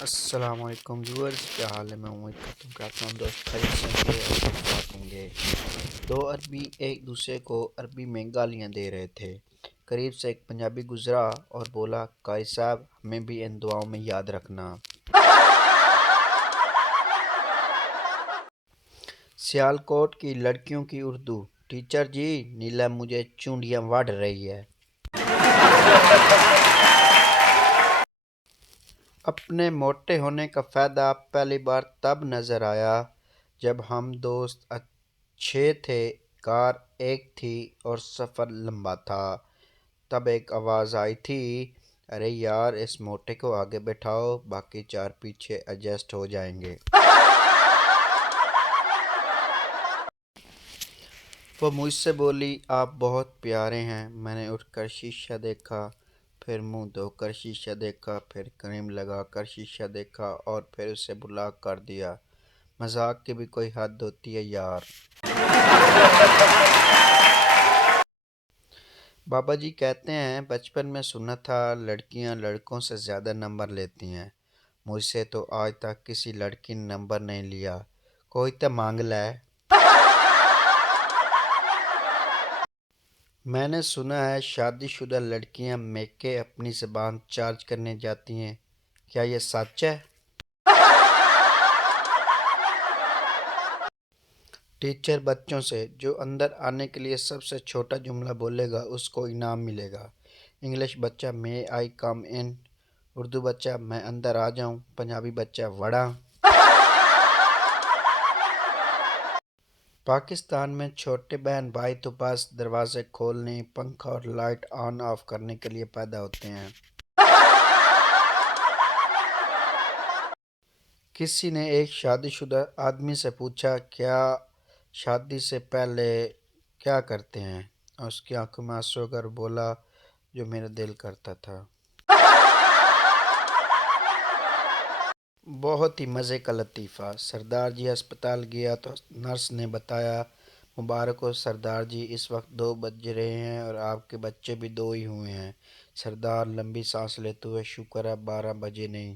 السلام علیکم ویورز، کیا حال ہے؟ میں امید کرتا ہوں دوست خیریت سے ہوں گے اور خیریت ہوں گے۔ دو عربی ایک دوسرے کو عربی میں گالیاں دے رہے تھے۔ قریب سے ایک پنجابی گزرا اور بولا، قاری صاحب ہمیں بھی ان دعاؤں میں یاد رکھنا۔ سیالکوٹ کی لڑکیوں کی اردو: ٹیچر جی، نیلا مجھے چونڈیاں وڈ رہی ہے۔ اپنے موٹے ہونے کا فائدہ پہلی بار تب نظر آیا جب ہم دوست اچھے تھے، کار ایک تھی اور سفر لمبا تھا۔ تب ایک آواز آئی تھی، ارے یار اس موٹے کو آگے بٹھاؤ، باقی چار پیچھے ایڈجسٹ ہو جائیں گے۔ وہ مجھ سے بولی، آپ بہت پیارے ہیں۔ میں نے اٹھ کر شیشہ دیکھا، پھر منہ دھو کر شیشہ دیکھا، پھر کریم لگا کر شیشہ دیکھا اور پھر اسے بلاک کر دیا۔ مذاق کی بھی کوئی حد ہوتی ہے یار۔ بابا جی کہتے ہیں، بچپن میں سنا تھا لڑکیاں لڑکوں سے زیادہ نمبر لیتی ہیں۔ مجھ سے تو آج تک کسی لڑکی نے نمبر نہیں لیا۔ کوئی تو مانگ لے۔ میں نے سنا ہے شادی شدہ لڑکیاں میکے اپنی زبان چارج کرنے جاتی ہیں، کیا یہ سچ ہے؟ ٹیچر بچوں سے، جو اندر آنے کے لیے سب سے چھوٹا جملہ بولے گا اس کو انعام ملے گا۔ انگلش بچہ، مے آئی کم ان؟ اردو بچہ، میں اندر آ جاؤں؟ پنجابی بچہ، وڑا۔ پاکستان میں چھوٹے بہن بھائی تو بس دروازے کھولنے، پنکھا اور لائٹ آن آف کرنے کے لیے پیدا ہوتے ہیں۔ کسی نے ایک شادی شدہ آدمی سے پوچھا، کیا شادی سے پہلے کیا کرتے ہیں؟ اس کی آنکھوں میں آنسو کر بولا، جو میرا دل کرتا تھا۔ بہت ہی مزے کا لطیفہ: سردار جی ہسپتال گیا تو نرس نے بتایا، مبارک ہو سردار جی، اس وقت 2 بج رہے ہیں اور آپ کے بچے بھی 2 ہی ہوئے ہیں۔ سردار لمبی سانس لیتے ہوئے، شکر ہے 12 بجے نہیں۔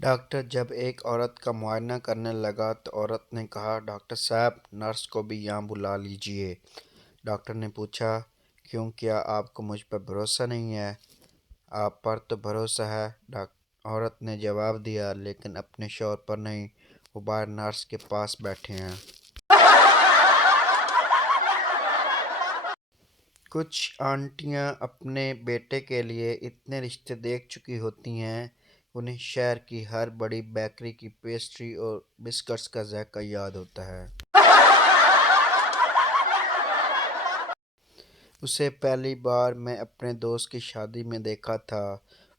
ڈاکٹر جب ایک عورت کا معائنہ کرنے لگا تو عورت نے کہا، ڈاکٹر صاحب نرس کو بھی یہاں بلا لیجئے۔ ڈاکٹر نے پوچھا، کیوں، کیا آپ کو مجھ پر بھروسہ نہیں ہے؟ آپ پر تو بھروسہ ہے، عورت نے جواب دیا، لیکن اپنے شوہر پر نہیں، وہ باہر نرس کے پاس بیٹھے ہیں۔ کچھ آنٹیاں اپنے بیٹے کے لیے اتنے رشتے دیکھ چکی ہوتی ہیں، انہیں شہر کی ہر بڑی بیکری کی پیسٹری اور بسکٹس کا ذائقہ یاد ہوتا ہے۔ اسے پہلی بار میں اپنے دوست کی شادی میں دیکھا تھا۔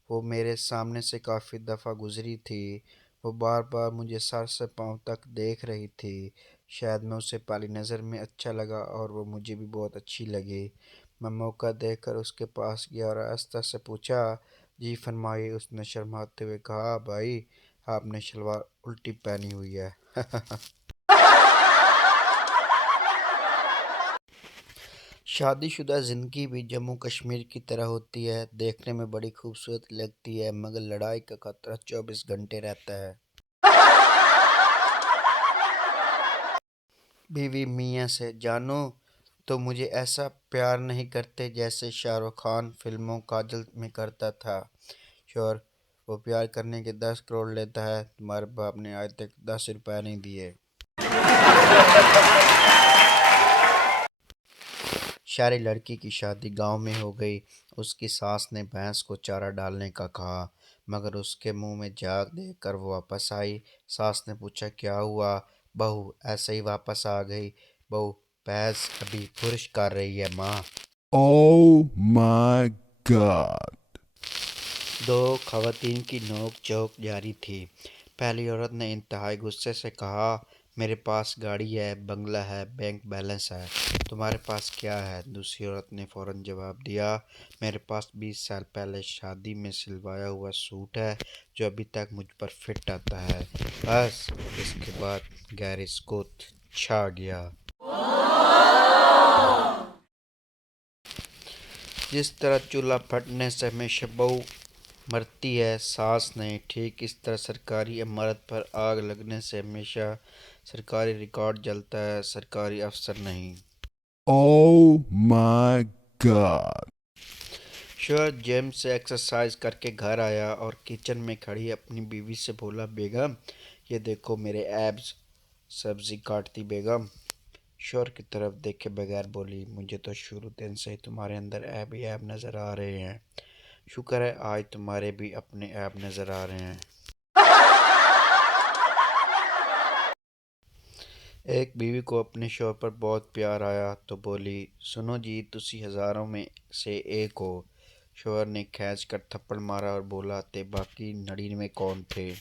وہ میرے سامنے سے کافی دفعہ گزری تھی۔ وہ بار بار مجھے سر سے پاؤں تک دیکھ رہی تھی۔ شاید میں اسے پہلی نظر میں اچھا لگا اور وہ مجھے بھی بہت اچھی لگی۔ میں موقع دیکھ کر اس کے پاس گیا اور آہستہ سے پوچھا، جی فرمائیے۔ اس نے شرماتے ہوئے کہا، بھائی آپ نے شلوار الٹی پہنی ہوئی ہے۔ شادی شدہ زندگی بھی جموں کشمیر کی طرح ہوتی ہے، دیکھنے میں بڑی خوبصورت لگتی ہے، مگر لڑائی کا خطرہ 24 گھنٹے رہتا ہے۔ بیوی میاں سے، جانو تو مجھے ایسا پیار نہیں کرتے جیسے شاہ رخ خان فلموں کاجل میں کرتا تھا۔ شوہر، وہ پیار کرنے کے 10 کروڑ لیتا ہے، تمہارے باپ نے آج تک 10 روپے نہیں دیے۔ شہری لڑکی کی شادی گاؤں میں ہو گئی۔ اس کی ساس نے بھینس کو چارہ ڈالنے کا کہا، مگر اس کے منہ میں جھاگ دیکھ کر وہ واپس آئی۔ ساس نے پوچھا، کیا ہوا؟ بہو ایسے ہی واپس آ گئی۔ بہو، بھینس ابھی پرش کر رہی ہے ماں۔ Oh my God. دو خواتین کی نوک جھوک جاری تھی۔ پہلی عورت نے انتہائی غصے سے کہا، میرے پاس گاڑی ہے، بنگلہ ہے، بینک بیلنس ہے، تمہارے پاس کیا ہے؟ دوسری عورت نے فوراً جواب دیا، میرے پاس 20 سال پہلے شادی میں سلوایا ہوا سوٹ ہے جو ابھی تک مجھ پر فٹ آتا ہے۔ بس اس کے بعد گہری سکوت چھا گیا۔ جس طرح چولہا پھٹنے سے ہمیشہ بہو مرتی ہے، سانس نہیں، ٹھیک اس طرح سرکاری عمارت پر آگ لگنے سے ہمیشہ سرکاری ریکارڈ جلتا ہے، سرکاری افسر نہیں۔ Oh my God. شوہر جم سے ایکسرسائز کر کے گھر آیا اور کچن میں کھڑی اپنی بیوی سے بولا، بیگم یہ دیکھو میرے ایبز۔ سبزی کاٹتی بیگم شوہر کی طرف دیکھے بغیر بولی، مجھے تو شروع دن سے ہی تمہارے اندر ایب ہی ایب نظر آ رہے ہیں، شکر ہے آج تمہارے بھی اپنے ایب نظر آ رہے ہیں۔ ایک بیوی کو اپنے شوہر پر بہت پیار آیا تو بولی، سنو جی تسی ہزاروں میں سے ایک ہو۔ شوہر نے کھینچ کر تھپڑ مارا اور بولا، تے باقی 99 کون تھے؟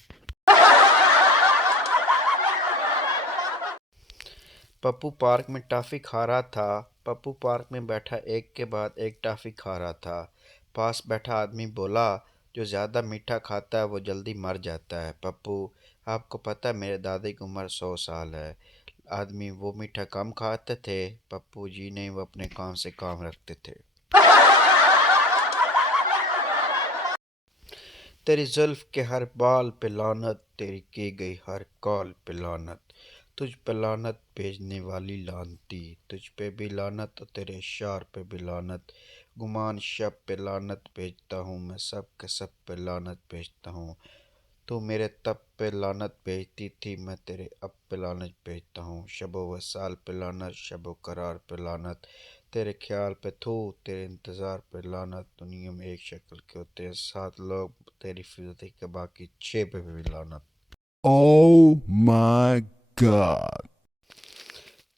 پپو پارک میں ٹافی کھا رہا تھا۔ پپو پارک میں بیٹھا ایک کے بعد ایک ٹافی کھا رہا تھا۔ پاس بیٹھا آدمی بولا، جو زیادہ میٹھا کھاتا ہے وہ جلدی مر جاتا ہے۔ پپو، آپ کو پتہ ہے میرے دادی کی عمر 100 سال ہے۔ آدمی، وہ میٹھا کم کھاتے تھے؟ پپو، جی نہیں، وہ اپنے کام سے کام رکھتے تھے۔ تیری زلف کے ہر بال پہ لعنت، تیری کی گئی ہر کال پہ لعنت، تجھ پہ لعنت بھیجنے والی لعنتی، تجھ پہ بھی لعنت اور تیرے اشعار پہ بھی لعنت، گمان شب پہ لعنت بھیجتا ہوں میں، سب کے سب پہ لعنت بھیجتا ہوں، تو میرے تب پہ لعنت بھیجتی تھی، میں تیرے اب پہ لعنت بھیجتا ہوں، شب و وصال پہ لعنت، شب و قرار پہ لعنت، تیرے خیال پہ تھو، تیرے انتظار پہ لعنت، دنیا میں ایک شکل کے ہوتے ہیں 7 لوگ، تیری فضتی کے باقی 6 پہ بھی لعنت۔ Oh my God.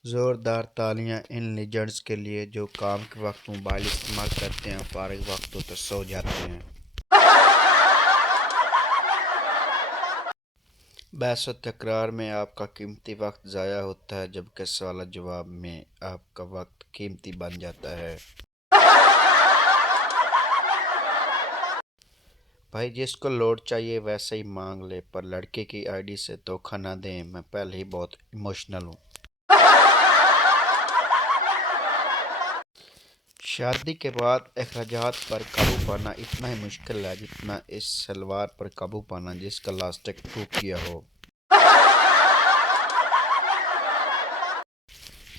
زوردار تالیاں ان لیجنڈز کے لیے جو کام کے وقت موبائل استعمال کرتے ہیں، فارغ وقت ہو تو سو جاتے ہیں۔ بحث و تکرار میں آپ کا قیمتی وقت ضائع ہوتا ہے، جبکہ سوال و جواب میں آپ کا وقت قیمتی بن جاتا ہے۔ بھائی جس کو لوڈ چاہیے ویسے ہی مانگ لے، پر لڑکے کی آئی ڈی سے دھوکہ نہ دیں، میں پہلے ہی بہت ایموشنل ہوں۔ شادی کے بعد اخراجات پر قابو پانا اتنا ہی مشکل ہے جتنا اس شلوار پر قابو پانا جس کا لاسٹک ٹوٹ گیا ہو۔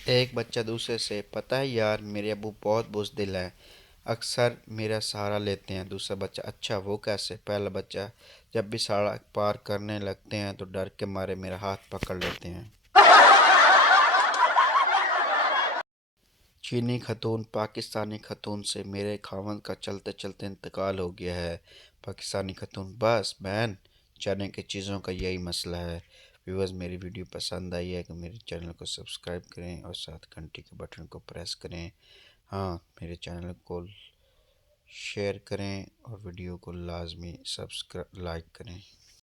ایک بچہ دوسرے سے، پتہ ہے یار میرے ابو بہت بزدل ہیں، اکثر میرا سہارا لیتے ہیں۔ دوسرا بچہ، اچھا وہ کیسے؟ پہلا بچہ، جب بھی سڑک پار کرنے لگتے ہیں تو ڈر کے مارے میرا ہاتھ پکڑ لیتے ہیں۔ چینی خاتون، پاکستانی خاتون سے میرے خاوند کا چلتے چلتے انتقال ہو گیا ہے۔ پاکستانی خاتون، بس بہن، چنے کی چیزوں کا یہی مسئلہ ہے۔ ویورز، میری ویڈیو پسند آئی ہے کہ میرے چینل کو سبسکرائب کریں اور ساتھ گھنٹی کے بٹن کو پریس کریں۔ ہاں، میرے چینل کو شیئر کریں اور ویڈیو کو لازمی لائک کریں۔